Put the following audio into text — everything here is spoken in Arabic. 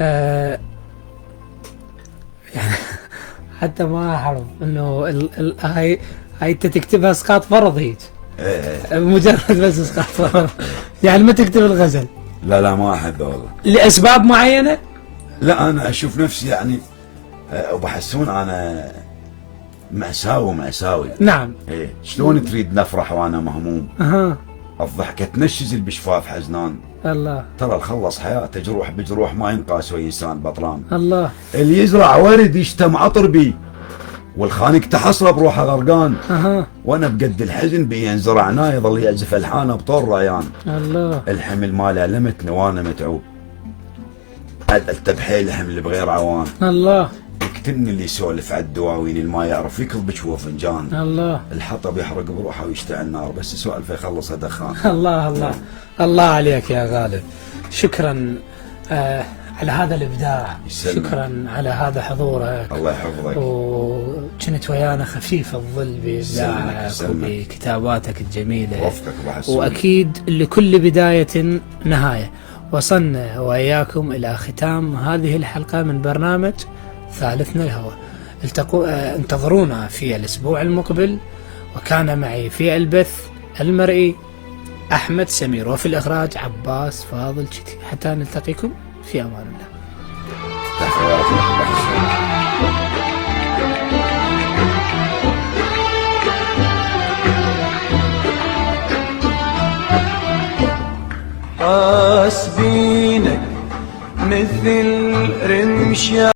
آه يعني حتى ما اعرف انه هاي انت تكتبها اسقاط فرض هيك. ايه. مجرد بس اسقاط فرض. يعني ما تكتب الغزل لا ما احبه والله. لاسباب معينة. لا انا اشوف نفسي يعني وبحسون انا مأساوي. نعم. ايه شلون تريد نفرح وانا مهموم؟ اها. الضحكة تنشز بشفاف حزنان. الله. ترى الخلص حياته جروح بجروح ما ينقاس ويا انسان بطلان. الله. اللي يزرع ورد يشتم عطر بي، والخانق تحصله بروحه غرقان. اها. وانا بقد الحزن بي ينزرع يظل يعزف الحانه بطول ريان. الله. الحمل ماله لمتني وانا متعوب، عدلت بحيل حمل بغير عوان. الله. يقتلني اللي يسولف على الدواوين، اللي ما يعرف يكذب بجوه فنجان. الله. الحطب يحرق بروحه ويشتعل نار، بس سوالفه يخلصها دخان. الله الله. الله عليك يا غالب. شكرا على هذا الابداع. يسلمك. شكرا على هذا حضورك. الله يحفظك. وكنت ويانا خفيف الظل بابداعك وبكتاباتك الجميله. وفقك وحسونك. واكيد لكل بدايه نهايه. وصلنا واياكم الى ختام هذه الحلقه من برنامج ثالثنا الهوى. انتظرونا في الاسبوع المقبل. وكان معي في البث المرئي أحمد سمير، وفي الإخراج عباس فاضل شتي. حتى نلتقيكم في أمان الله. حاسبينك مثل رمش